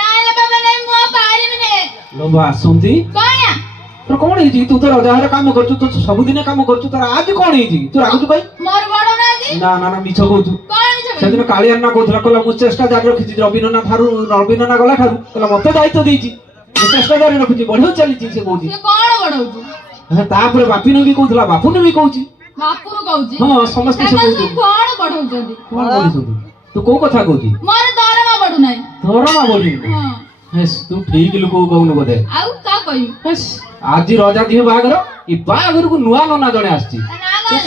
ନାଇଁ ବାବା ନାଇଁ ମୁଁ ପାରିବି ନେ ଲୋ ଆସନ୍ତି କଣ ତୋର କଣ ହେଇଛି ତୁ ତ ରଜାଘରେ କାମ କରୁଛୁ ତୁ ସବୁଦିନେ କାମ କରୁଛୁ ତୋର ଆଜି କଣ ହେଇଛି ତୁ ରାଗୁଛୁ କାଇଁ ମୋର ବଡ ନା ଆଜି ନା ନା ନା ମିଛ କହୁଛୁ କଣ ମିଛ ସେଦିନ କାଳିଆ ନା କହୁଥିଲା କହିଲା ମୁଁ ଚେଷ୍ଟା ଜାରି ରଖିଛି ରବିନ ନା ଗଲା ଠାରୁ କହିଲା ମତେ ଦାୟିତ୍ୱ ଦେଇଛି ମୁଁ ଚେଷ୍ଟା ଜାରି ରଖିଛି ବଢିଆ ଚାଲିଛି ସେ କହୁଛି ସେ କଣ ବଢଉଛି ତାପରେ ବାପିନ ବି କହୁଥିଲା ବାପୁନ ବି କହୁଛି ବାପୁରୁ କହୁଛି ହଁ ସମସ୍ତେ ସେ କହୁଛନ୍ତି କଣ ବଢଉଛନ୍ତି କଣ ବଢୁଛନ୍ତି ତୁ କୋଉ କଥା କହୁଛି ମୋର ଦରମା ବଢୁ ନାହିଁ ଦରମା ବଢିନି ହଁ ତୁ ଠିକ ଲୋକକୁ କହୁନୁ ବୋଧେ ଆଉ କା କହିବି ଆଜି ରଜା ଝିଅ ବାହାଘର ଏ ବାହାଘରକୁ ନୂଆ ନନା ଜଣେ ଆସିଛି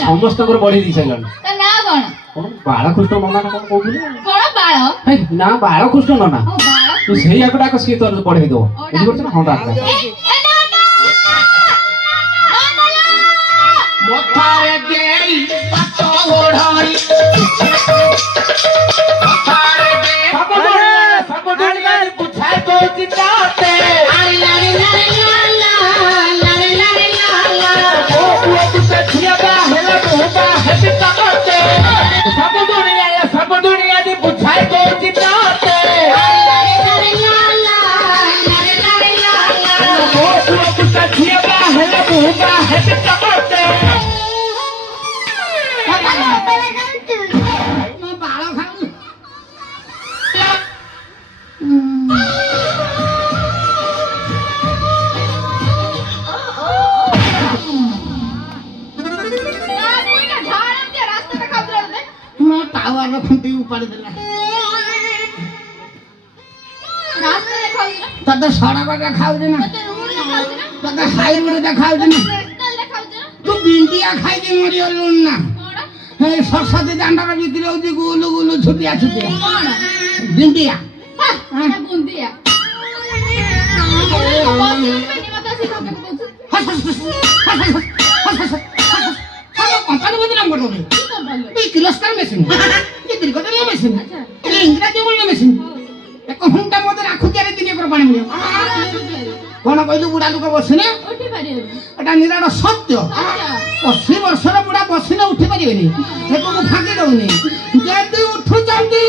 ସମସ୍ତଙ୍କର ବଢେଇ ଦେଇ ସାରିଲାଣି ତା ନାଁ କଣ କଣ ବାଳକୃଷ୍ଣ ନନା ନା କଣ କହୁଥିଲେ କଣ ବାଳ ନା ବାଳକୃଷ୍ଣ ନନା ଓ ବାଳ ତୁ ସେଇ ଆକୁ ଡାକ ସିଏ ତୋର ବଢେଇ ଦବ ବୁଝିପାରୁଛୁ ନା ହଁ ଡାକ ମଥାରେ ଦେଇ ପାଟ ଓଢାଇ ମଥାରେ ଦେଇ ସାବଧାନ ବୁଝାଇ ଦଉଛି ତାତେ ଆରି ଲାରି ଲାରି ଲାଲା ଲାରି ଲାରି ଲାଲା ଓ ପୁଅ ସେ ଝିଅଟା ହେଲା ବୋବା ହେବି ତାତେ ସବୁ ଦୁନିଆ ଦି ବୁଝାଇ ଦଉଛି ତାତେ ଆରି ଲାରି ଲାରି ଲାଲା ଲାରି ଲାରି ଲାଲା ଓ ପୁଅ ସେ ଝିଅଟା ହେଲା ବୋବା ହେବି ତାତେ ମୋ ବାଳ ଖାଉ ମୋ ଟାୱାର ଖୁଣ୍ଟି ଉପାଡ଼ି ଦେଲା ତତେ ସଡ଼କ ଦେଖାଉଛି ନା ତତେ ହାଇରୋଡ ଦେଖାଉଛି ନା ତୁ ବିଣ୍ଡିଆ ଖାଇକି ମରିଗଲୁ ନା এই সরস্বতী দান্ডার ভিতরে হচ্ছে গুলু গুলু ছুটিয়া ছুটিয়া বিন্দিয়া বুন্দিয়া কোম্পানি বদনাম করবে এই কিলোস্কার মেশিন এই দীর্ঘতর মেশিন এই ইংরেজি বললে মেশিন এক ঘন্টা মধ্যে রাখু চারে দিনে করে পানি মিলিব কোন কইলু বুড়া লোক বসিনে এটা নিরাট সত্য 80 ବର୍ଷର ବୁଢା ବସିନେ ଉଠି ପାରିବେନି ଏକୁ ମୁଁ ଫାଙ୍କି ଦଉନି ଯଦି ଉଠୁଛନ୍ତି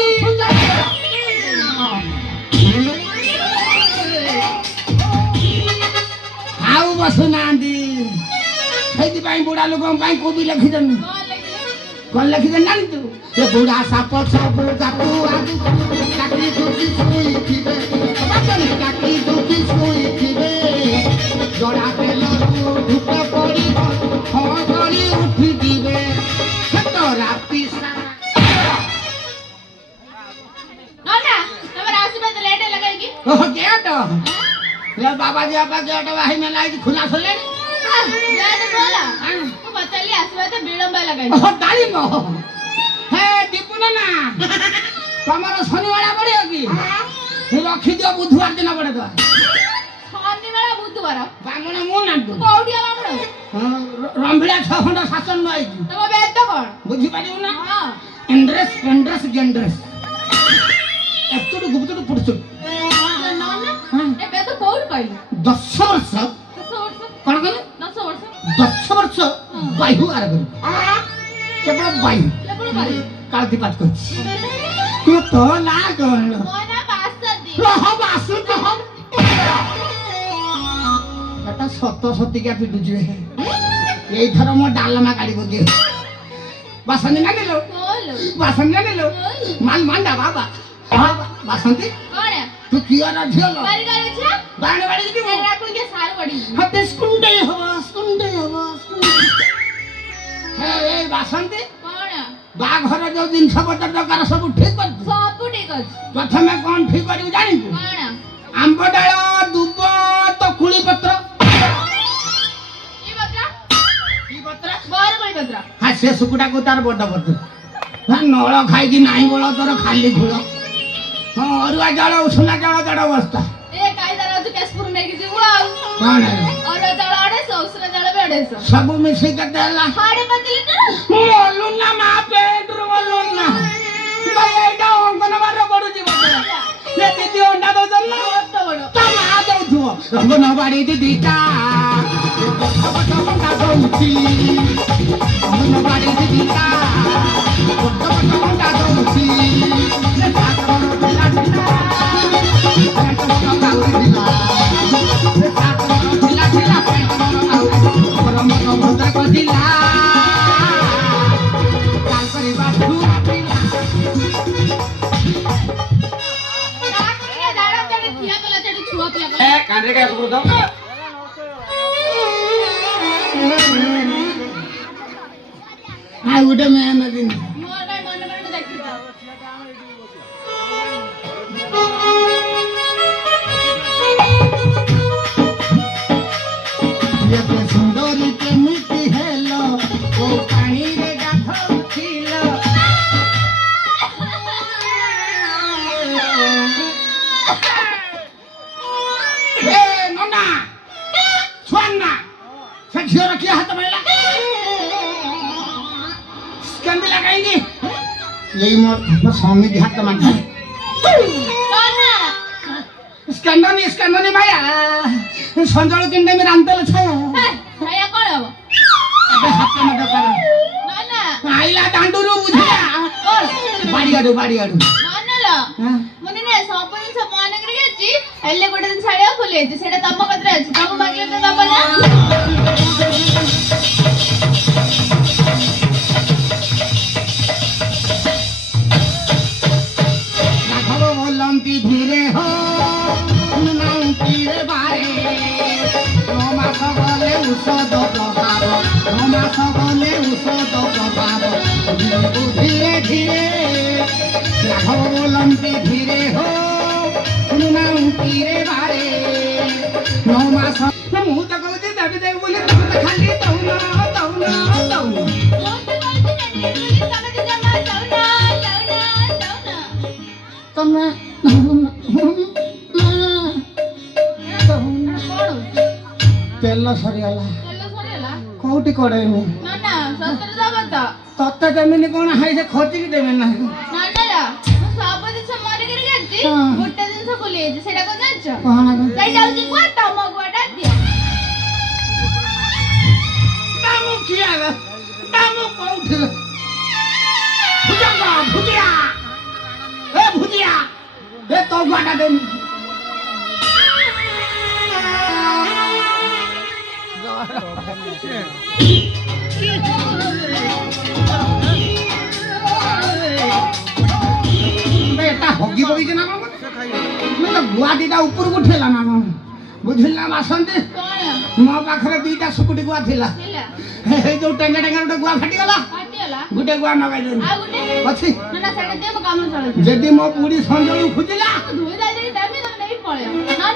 ଆଉ ବସୁନାହାନ୍ତି ସେଇଥିପାଇଁ ବୁଢା ଲୋକଙ୍କ ପାଇଁ କୋବି ଲେଖିଛନ୍ତି କଣ ଲେଖିଛନ୍ତି ଜାଣିଛୁ ସେ ବୁଢା ସାପ ସବୁ ତାକୁ ଚାକିରି ଦୁଃଖୀ ଶୋଇଥିବେ ଚାକିରି ଦୁଃଖୀ ଶୋଇଥିବେ ଜଡ଼ା ତେଲରୁ ଧୂପ ପଡ଼ିବ ହଁ କରି ଉଠିଯିବେ ସେତ ରାତି ସାରା ଓହ ଗେଟ ବାବାଜୀ ବାପା ଗେଟ ବାହି ନେଲା ଖୋଲା ସରିଲାଣି ଡାଳିମ୍ବ ହେ ଦୀପୁନ ନା ତମର ଶନିବାର ପଡିବ କି ରଖିଦିଅ ବୁଧବାର ଦିନ ପଡେ ତ ବାମୁଣ ମୁଁ ନାଟୁ ରମ୍ଭିଳା 6 ଖଣ୍ଡ ଶାସନ ନଇଛି ବୁଝିପାରିବୁ ନା ଏଣ୍ଡ୍ରେସ୍ ଗେଣ୍ଡ୍ରେସ୍ ଏତୁଡୁ ଗୁପ୍ତୁଡୁ ପୁଡୁଚୁ 10 ବର୍ଷ କଣ କହିଲେ 10 ବର୍ଷ ବାୟୁ ଆରଗରୁ କେବଳ ବାୟୁ କାଳତିପାତ କରୁଛି ତ ନା କଣ এটা সত সতিকা পিটুছি এইথর মো ডালমা কাড়ি পকে বাসন্তী না নিলো বাসন্তী না নিলো মান মান্ডা বাবা বাসন্তী তু কি আর ঝিল বাড়ি বাড়ি দিব হাতে স্কুন্ডে হবো হে এই বাসন্তী বাঘর যে জিনিস পত্র দরকার সব ঠিক করছি প্রথমে কোন ঠিক করিবু জানিবু আম্ব ডাল দুব তকুলি পত্র হ্যাঁ সে শুকুটাকে তার বড় পত্র হ্যাঁ নল খাইকি নাই বল তোর খালি ঘোল হ্যাঁ অরুয়া জল উষুনা জল দেড় বস্তা ସବୁ ମିଶେଇ କେତେ ହେଲା ମଲୁ ନା ମା ପେଟରୁ ମଲୁ ନା ଭାଇ ଏଇଟା ଅଙ୍ଗନବାଡ଼ିରେ ପଡୁଛି ଦିଦି ଅଣ୍ଡା ଦଉଛନ୍ତି ନା ତା ମା ଦଉଥିବ ଅଙ୍ଗନବାଡ଼ି ଦିଦିଟା ଅଣ୍ଡା ଦଉଛି ଅଙ୍ଗନବାଡ଼ି ଦିଦିଟା ଅଣ୍ଡା ଦଉଛି দাও আর ওটা মেয়ে না দিন মোর গায়ে মনে করে দেখি দাও এত সুন্দরী কেমিতি হেলো ও পানিরে গাধৌছিল এ ননা শোন না সে ঝিওর কি হাত মাইলা স্ক্যান্ডি লাগাইনি এই মোর স্বামী হাত মারছে না স্ক্যান্ডনি মায়া সঞ্জল কিনতে আমি রান্তেলে ছায়া ভাইয়া করে হবো হাত মারতে পারে না আইলা দান্ডুরু বুঝিয়া বাড়ি আডু ନା ମାନେ ନା ସବୁ ଜିନିଷ ମନେ କରି ଅଛି ହେଲେ ଗୋଟେ ଦିନ ଛାଡିବାକୁ ଭୁଲି ଯାଇଛି ସେଇଟା ତମ କତିରେ ଅଛି ତମ ମାଗିଲେ ତ ଦବ ନା রাঘব বলন্তি ধীরে হো নান্তি রে বারে নমাস গলে ঔষধ প্রভাব নমাস গলে ঔষধ প্রভাব ধীরে ধীরে রাঘব বলন্তি ধীরে হো নান্তি রে বারে নমাস ମୁଁ ତ କହୁଛି ଦେବି ଦେବି ବୋଲି ତମେ ତ ଖାଲି ଦଉନ ମୁଁ ତ କହୁଛି ନା ତମେ ତ ଜମା ଦଉନା ତମେ କଣ ତେଲ ସରିଗଲା ତେଲ ସରିଗଲା କୋଉଠି କଡେଇନି ନା ସତରେ ଦବ ତ ତତେ କେମିତି କଣ ହାଇ ସେ ଖୋଜିକି ଦେବେ ନା ନା ମୁଁ ସବୁ ଜିନିଷ ମନେ କରି ଅଛି ହଁ। ଗୋଟେ ଜିନିଷ ଭୁଲି ଯାଇଛି ସେଇଟା କଣ ଜାଣିଛ କଣ ସେଇଟା ହଉଛି ଗୁଆ ତମ ଗୁଆଟା ଦିଅ ନା ମୁଁ କିଏ ନା ମୁଁ କୋଉଠି ଭୁଜିଆ ଏ ତୋ ଗୁଆଟା ଦେମି এটা হগি বগিছে না কଣ মানে ଗୁଆ ଦିଟା ଉପରକୁ ଉଠେଇଲା ନା କଣ ବୁଝିଲ ନା ବାସନ୍ତି କଣ ମୋ ପାଖରେ ଦିଟା ଶୁକୁଟି ଗୁଆ ଥିଲା ଥିଲା ଏଇ ଯୋଉ ଟେଙ୍ଗା ଟେଙ୍ଗା ଗୋଟେ ଗୁଆ ଫାଟିଗଲା ଫାଟିଗଲା ଗୋଟେ ଗୁଆ ନଗାଇଦେଲି ଆଉ ଗୋଟେ ଅଛି ନା ସେଇଟା ଦିଅ ମୁଁ କାମ ଚଳେଇବି ଯଦି ମୋ ବୁଢୀ ସଞ୍ଜଳୁ ଖୋଜିଲା ଧୋଇ ଦେଇକି ଦେବି ତମେ ନେଇକି ପଳେଇବ ନା